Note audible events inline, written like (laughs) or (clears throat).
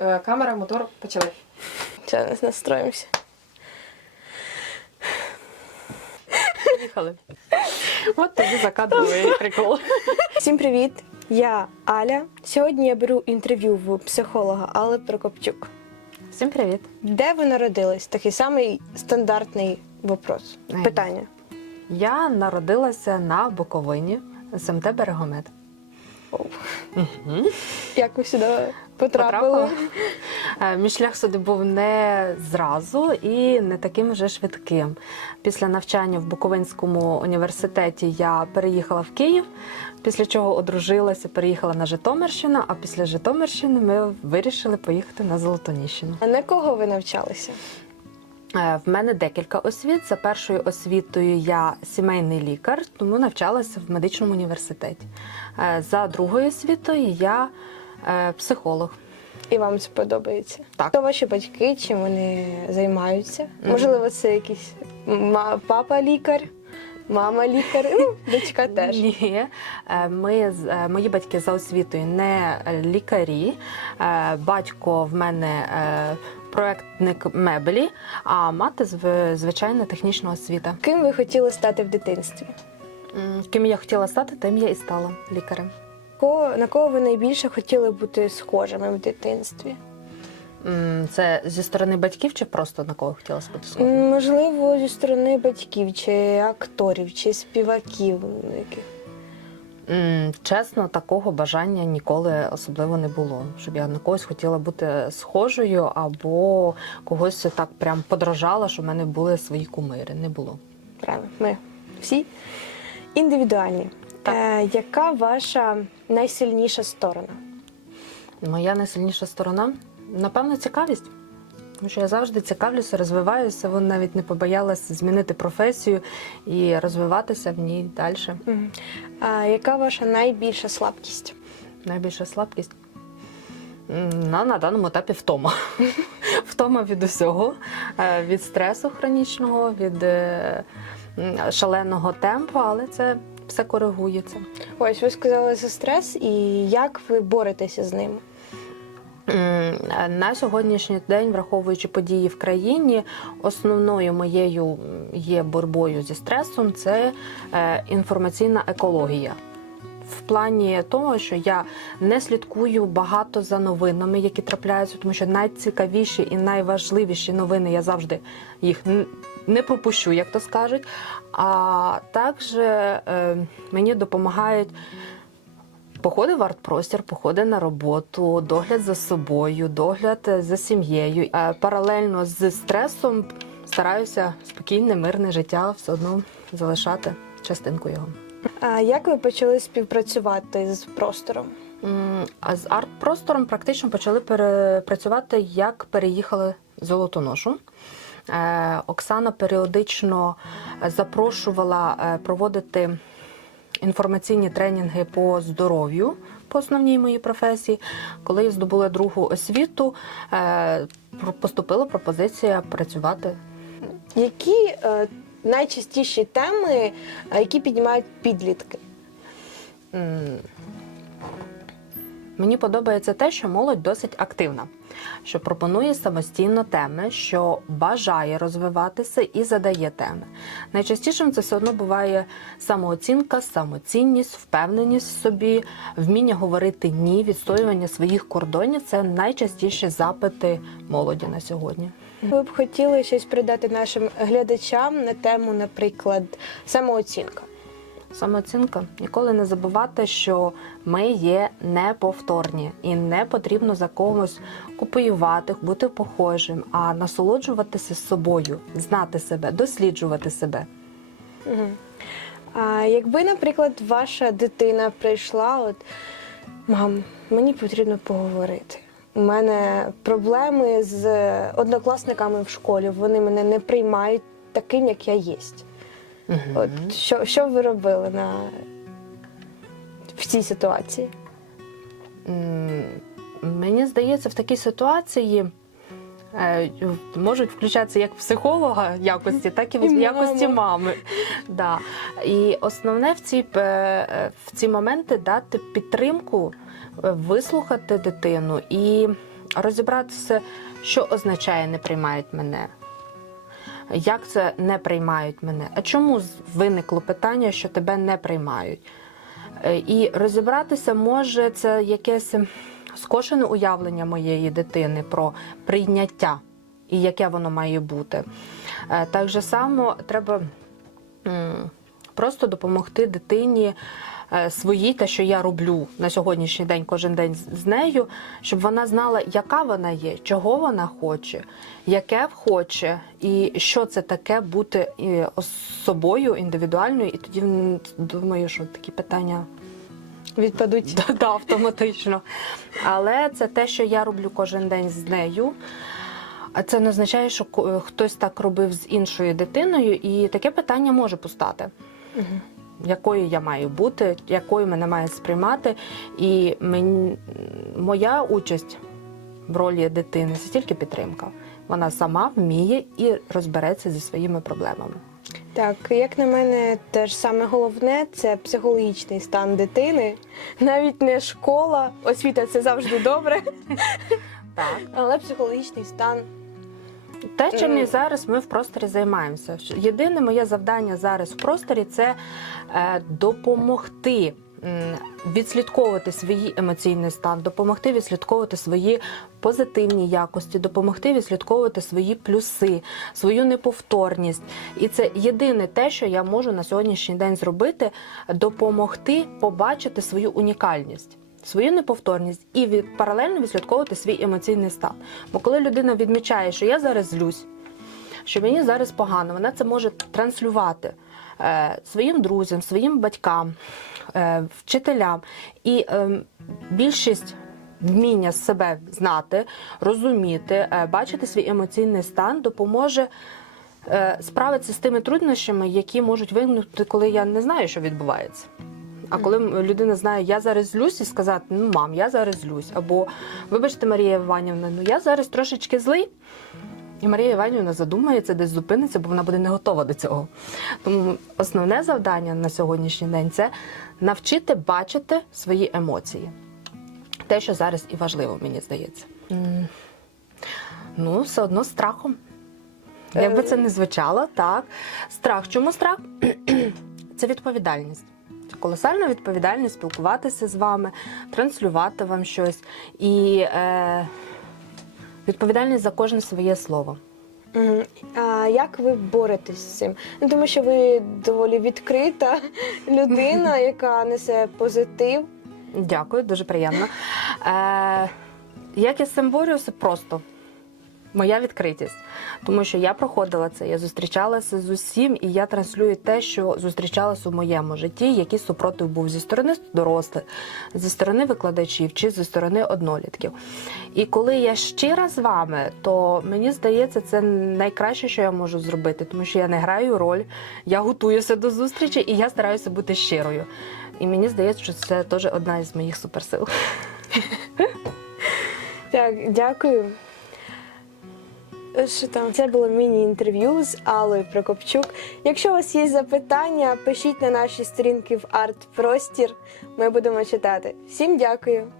Е, Камера, мотор, почали. Зараз настроїмося. Поїхали. От тобі закадровий прикол. Всім привіт! Я Аля. Сьогодні я беру інтерв'ю в психолога Алли Прокопчук. Всім привіт. Де ви народились? Такий самий стандартний вопрос. Ай. Питання. Я народилася на Буковині, СМТ Берегомет. Як ви сюди потрапили? Потрапила. Е, Мій шлях сюди був не зразу і не таким вже швидким. Після навчання в Буковинському університеті я переїхала в Київ, після чого одружилася, переїхала на Житомирщину, а після Житомирщини ми вирішили поїхати на Золотоніщину. А на кого ви навчалися? Е, В мене декілька освіт. За першою освітою я сімейний лікар, тому навчалася в медичному університеті. Е, За другою освітою я е, психолог. І вам це подобається? Так. Хто ваші батьки, чим вони займаються? Мгм. Можливо, це якийсь папа лікар, мама лікар, ну, дочка (laughs) теж. Ні, ми мої батьки за освітою не лікарі. Батько в мене проектник меблі, а мати зв- звичайна технічна освіта. Ким ви хотіли стати в дитинстві? Ким я хотіла стати, тим я і стала лікарем. На кого ви найбільше хотіли бути схожими в дитинстві? Це зі сторони батьків чи просто на кого хотіла бути схожа? М, Можливо, зі сторони батьків, чи акторів, чи співаків. ну, яких. Чесно, такого бажання ніколи особливо не було. Щоб я на когось хотіла бути схожою або когось так прям подражала, що в мене були свої кумири. Не було. Правильно, ми всі індивідуальні. Так. Е, яка ваша найсильніша сторона? Моя найсильніша сторона, напевно, цікавість. Тому що я завжди цікавлюся, розвиваюся. Вона навіть не побоялася змінити професію і розвиватися в ній далі. А яка ваша найбільша слабкість? Найбільша слабкість. На, на даному етапі втома. (laughs) втома від усього, Е, від стресу хронічного, від е, шаленого темпу, але це все коригується. Ось ви сказали за стрес, і як ви боретеся з ним? На сьогоднішній день, враховуючи події в країні, основною моєю є боротьбою зі стресом це е, інформаційна екологія. В плані того, що я не слідкую багато за новинами, які трапляються, тому що найцікавіші і найважливіші новини я завжди їх не пропущу, як то скажуть. А також е, мені допомагають Походи в арт-простір, походи на роботу, догляд за собою, догляд е, за сім'єю. Е, Паралельно з стресом стараюся спокійне, мирне життя все одно залишати частинку його. А як ви почали співпрацювати з простором? А з арт-простором практично почали перепрацювати, як переїхали Золотоношу. Е, Оксана періодично запрошувала проводити інформаційні тренінги по здоров'ю по основній моїй професії. Коли я здобула другу освіту, е, поступила пропозиція працювати Які е, найчастіші теми, е, які піднімають підлітки? Мені подобається те, що молодь досить активна, що пропонує самостійно теми, що бажає розвиватися і задає теми. Найчастішим це все одно буває самооцінка, самоцінність, впевненість в собі, вміння говорити ні, відстоювання своїх кордонів це найчастіші запити молоді на сьогодні. Ви б хотіли щось придати нашим глядачам на тему, наприклад, самооцінка? Самооцінка. Ніколи не забувати, що ми є неповторні і не потрібно за когось копіювати, бути похожим, а насолоджуватися собою, знати себе, досліджувати себе. Угу. А якби, наприклад, ваша дитина прийшла, от мам, мені потрібно поговорити. У мене проблеми з однокласниками в школі. Вони мене не приймають таким, як я є. От що, що ви робили на в цій ситуації? Мені здається, в такій ситуації. е, Можуть включатися як психолога якості, так і в якості мами. Да. І основне в ці, е, в ці моменти дати підтримку, е, вислухати дитину і розібратися, що означає не приймають мене. Як це не приймають мене? А чому виникло питання, що тебе не приймають? Е, І розібратися може це якесь скошене уявлення моєї дитини про прийняття і яке воно має бути. Е, Так же само треба просто допомогти дитині своїй, те, що я роблю на сьогоднішній день, кожен день з- нею, щоб вона знала, яка вона є, чого вона хоче, яке хоче, і що це таке бути і, собою індивідуальною. І тоді думаю, що такі питання Відпадуть. Да, (laughs) да, автоматично. Але це те, що я роблю кожен день з нею. А це не означає, що хтось так робив з іншою дитиною, і таке питання може постати. Мгм. Якою я маю бути, якою мене має сприймати. І мен... моя участь в ролі дитини це тільки підтримка. Вона сама вміє і розбереться зі своїми проблемами. Так, як на мене, теж саме головне це психологічний стан дитини. Навіть не школа, освіта це завжди добре, Так. але психологічний стан. Те, чим і зараз ми в просторі займаємося. Єдине моє завдання зараз в просторі це е, допомогти відслідковувати свій емоційний стан, допомогти відслідковувати свої позитивні якості, допомогти відслідковувати свої плюси, свою неповторність. І це єдине те, що я можу на сьогоднішній день зробити, допомогти побачити свою унікальність. Свою неповторність і від паралельно відслідковувати свій емоційний стан. Бо коли людина відмічає, що я зараз злюсь, що мені зараз погано, вона це може транслювати е, своїм друзям, своїм батькам, е, вчителям. І е, більшість вміння себе знати, розуміти, е, бачити свій емоційний стан допоможе. е, Справитися з тими труднощами, які можуть виникнути, коли я не знаю, що відбувається. А коли людина знає, я зараз злюсь, і сказати, ну мам, я зараз злюсь, або вибачте, Марія Іванівна, ну я зараз трошечки злий. І Марія Іванівна задумається, десь зупиниться, бо вона буде не готова до цього. Тому основне завдання на сьогоднішній день це навчити бачити свої емоції. Те, що зараз і важливо, мені здається. Ну, все одно страхом. Як би це не звучало, так. Страх. Чому страх? (clears throat) Це відповідальність. Колосальна відповідальність спілкуватися з вами, транслювати вам щось. І е, відповідальність за кожне своє слово. Мгм. А як ви боретесь з цим? Ну, тому що ви доволі відкрита (laughs) людина, (laughs) яка несе позитив. Дякую, дуже приємно. Е, як я з цим борюся? Просто моя відкритість. Тому що я проходила це, я зустрічалася з усім, і я транслюю те, що зустрічалася у моєму житті, який супротив був зі сторони дорослих, зі сторони викладачів чи зі сторони однолітків. І коли я щира з вами, то мені здається, це найкраще, що я можу зробити, тому що я не граю роль, я готуюся до зустрічі і я стараюся бути щирою. І мені здається, що це теж одна із моїх суперсил. Так, дякую. Що там? Це було міні-інтерв'ю з Аллою Прокопчук. Якщо у вас є запитання, пишіть на наші сторінки в Арт Простір. Ми будемо читати. Всім дякую.